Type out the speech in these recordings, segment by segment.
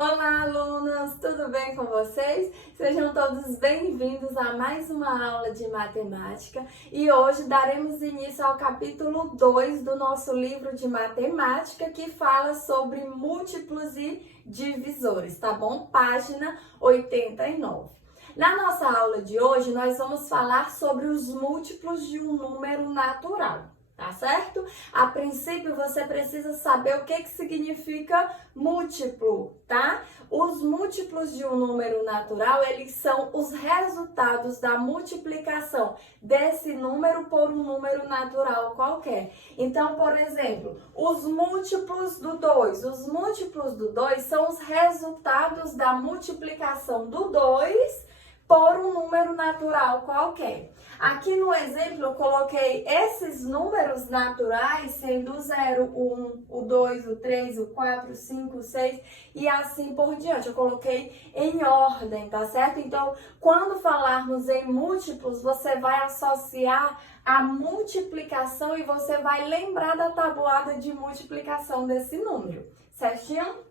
Olá, alunos! Tudo bem com vocês? Sejam todos bem-vindos a mais uma aula de matemática e hoje daremos início ao capítulo 2 do nosso livro de matemática que fala sobre múltiplos e divisores, tá bom? Página 89. Na nossa aula de hoje, nós vamos falar sobre os múltiplos de um número natural. Tá certo? A princípio, você precisa saber o que significa múltiplo, tá? Os múltiplos de um número natural, eles são os resultados da multiplicação desse número por um número natural qualquer. Então, por exemplo, os múltiplos do 2. Os múltiplos do 2 são os resultados da multiplicação do 2 por um número natural qualquer. Aqui no exemplo eu coloquei esses números naturais sendo o 0, o 1, o 2, o 3, o 4, o 5, o 6 e assim por diante. Eu coloquei em ordem, tá certo? Então, quando falarmos em múltiplos, você vai associar a multiplicação e você vai lembrar da tabuada de multiplicação desse número, certinho?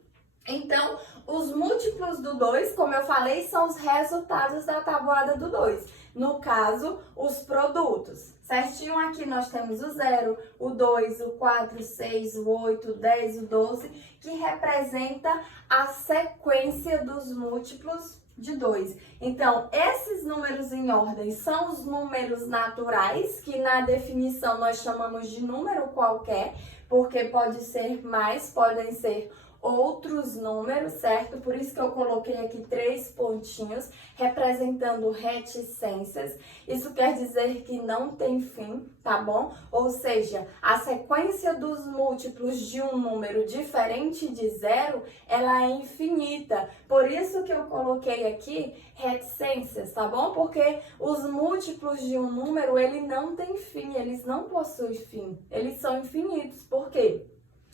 Então, os múltiplos do 2, como eu falei, são os resultados da tabuada do 2. No caso, os produtos. Certinho? Aqui nós temos o 0, o 2, o 4, o 6, o 8, o 10, o 12, que representa a sequência dos múltiplos de 2. Então, esses números em ordem são os números naturais, que na definição nós chamamos de número qualquer, porque pode ser mais, podem ser outros números, certo? Por isso que eu coloquei aqui 3 pontinhos representando reticências. Isso quer dizer que não tem fim, tá bom? Ou seja, a sequência dos múltiplos de um número diferente de 0, ela é infinita. Por isso que eu coloquei aqui reticências, tá bom? Porque os múltiplos de um número, ele não tem fim, eles não possuem fim. Eles são infinitos. Por quê?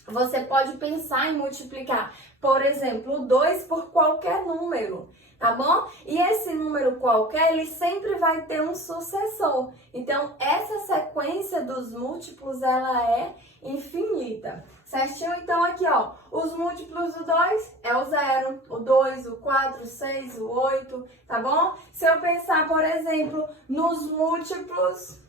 Você pode pensar em multiplicar, por exemplo, 2 por qualquer número, tá bom? E esse número qualquer, ele sempre vai ter um sucessor. Então, essa sequência dos múltiplos, ela é infinita, certinho? Então, aqui, ó, os múltiplos do 2 é o 0, o 2, o 4, o 6, o 8, tá bom? Se eu pensar, por exemplo, nos múltiplos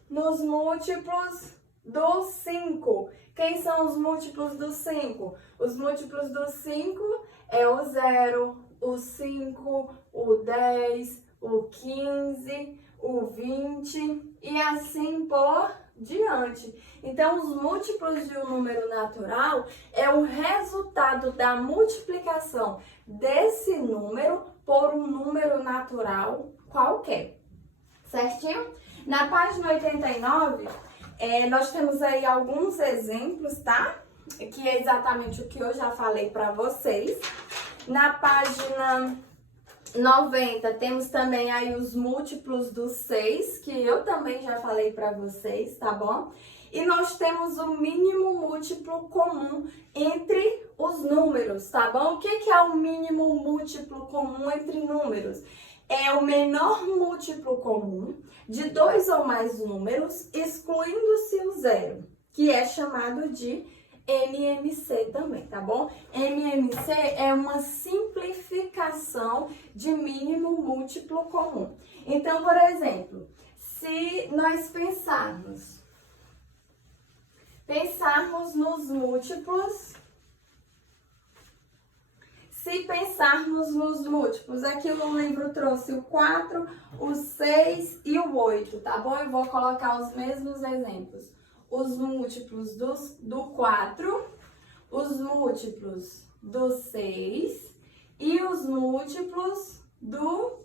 do 5. Quem são os múltiplos do 5? Os múltiplos do 5 é o 0, o 5, o 10, o 15, o 20 e assim por diante. Então, os múltiplos de um número natural é o resultado da multiplicação desse número por um número natural qualquer. Certinho? Na página 89, nós temos aí alguns exemplos, tá? Que é exatamente o que eu já falei para vocês. Na página 90, temos também aí os múltiplos do 6, que eu também já falei para vocês, tá bom? E nós temos o mínimo múltiplo comum entre os números, tá bom? O que é o mínimo múltiplo comum entre números? É o menor múltiplo comum de 2 ou mais números, excluindo-se o 0, que é chamado de MMC também, tá bom? MMC é uma simplificação de mínimo múltiplo comum. Então, por exemplo, se nós pensarmos nos múltiplos, aqui no livro trouxe o 4, o 6 e o 8, tá bom? Eu vou colocar os mesmos exemplos. Os múltiplos do 4, os múltiplos do 6 e os múltiplos do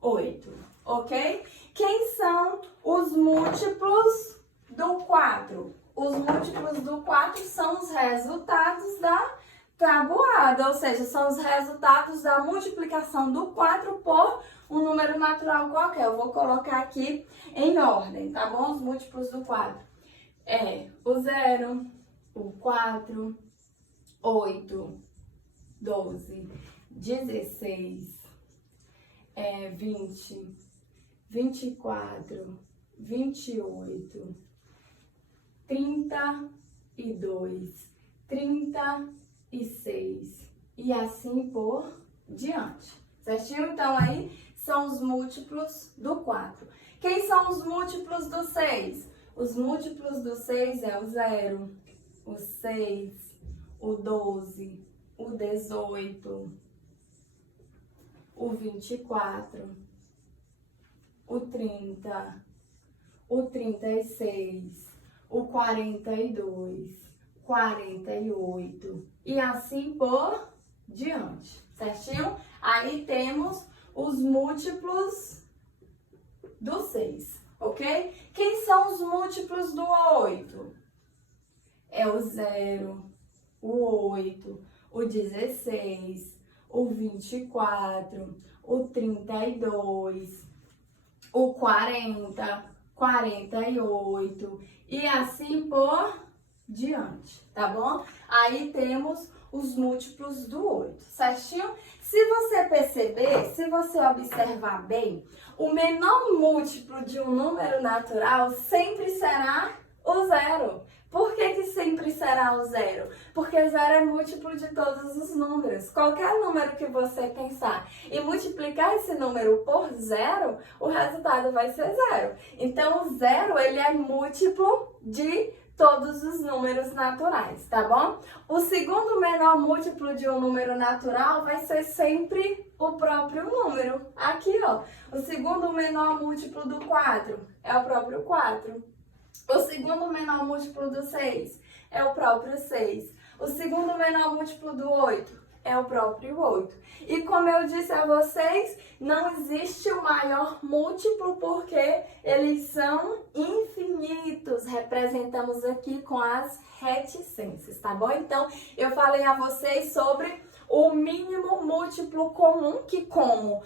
8, ok? Quem são os múltiplos do 4? Os múltiplos do 4 são os resultados da tabuada, ou seja, são os resultados da multiplicação do 4 por um número natural qualquer. Eu vou colocar aqui em ordem, tá bom? Os múltiplos do 4 é o 0, o 4, 8, 12, 16, 20, 24, 28, 32, 36, e assim por diante. Certinho? Então, aí são os múltiplos do 4. Quem são os múltiplos do 6? Os múltiplos do 6 é o 0, o 6, o 12, o 18, o 24, o 30, o 36, o 42, 48 e assim por diante, certinho? Aí temos os múltiplos do 6, ok? Quem são os múltiplos do 8? É o 0, o 8, o 16, o 24, o 32, o 40, 48 e assim por diante, tá bom? Aí temos os múltiplos do 8, certinho? Se você perceber, se você observar bem, o menor múltiplo de um número natural sempre será o 0. Por que sempre será o 0? Porque 0 é múltiplo de todos os números. Qualquer número que você pensar e multiplicar esse número por 0, o resultado vai ser 0. Então, o 0, ele é múltiplo de todos os números naturais, tá bom? O segundo menor múltiplo de um número natural vai ser sempre o próprio número. Aqui, ó. O segundo menor múltiplo do 4 é o próprio 4. O segundo menor múltiplo do 6 é o próprio 6. O segundo menor múltiplo do 8 é o próprio 8. E como eu disse a vocês, não existe o maior múltiplo porque eles são infinitos. Representamos aqui com as reticências, tá bom? Então, eu falei a vocês sobre o mínimo múltiplo comum, que como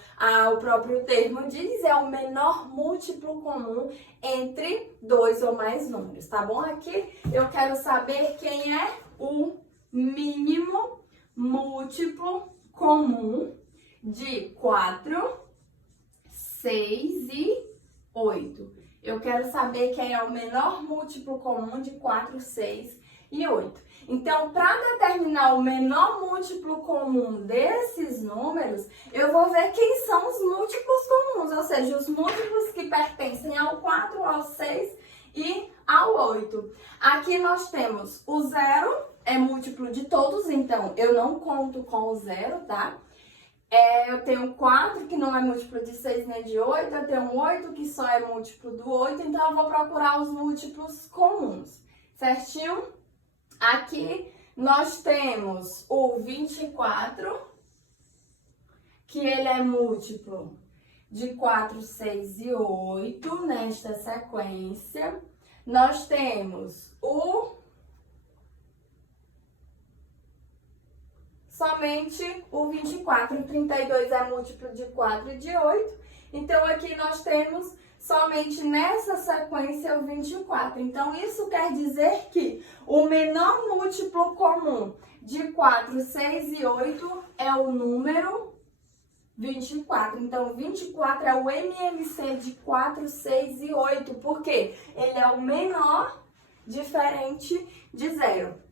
o próprio termo diz, é o menor múltiplo comum entre dois ou mais números, tá bom? Aqui eu quero saber quem é o mínimo múltiplo comum de 4, 6 e 8. Eu quero saber quem é o menor múltiplo comum de 4, 6 e 8. Então, para determinar o menor múltiplo comum desses números, eu vou ver quem são os múltiplos comuns, ou seja, os múltiplos que pertencem ao 4, ao 6 e ao 8. Aqui nós temos o 0, é múltiplo de todos, então eu não conto com o 0, tá? Eu tenho 4, que não é múltiplo de 6 nem de 8, eu tenho 8, que só é múltiplo do 8, então eu vou procurar os múltiplos comuns, certinho? Aqui nós temos o 24, que ele é múltiplo de 4, 6 e 8, nesta sequência. Nós temos somente o 24, o 32 é múltiplo de 4 e de 8. Então, aqui nós temos somente nessa sequência o 24. Então, isso quer dizer que o menor múltiplo comum de 4, 6 e 8 é o número 24. Então, 24 é o MMC de 4, 6 e 8. Por quê? Ele é o menor diferente de 0.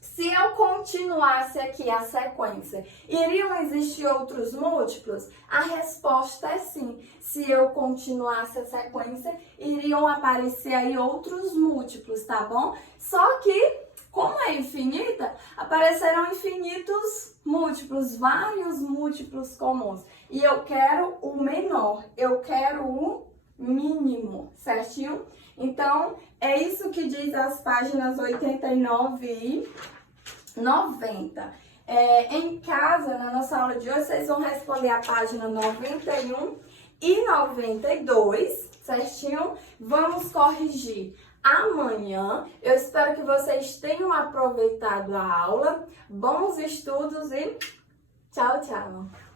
Se eu continuasse aqui a sequência, iriam existir outros múltiplos? A resposta é sim. Se eu continuasse a sequência, iriam aparecer aí outros múltiplos, tá bom? Só que, como é infinita, aparecerão infinitos múltiplos, vários múltiplos comuns. E eu quero o menor, eu quero o mínimo, certinho? Então, é isso que diz as páginas 89 e 90. Em casa, na nossa aula de hoje, vocês vão responder a página 91 e 92, certinho? Vamos corrigir amanhã. Eu espero que vocês tenham aproveitado a aula. Bons estudos e tchau, tchau!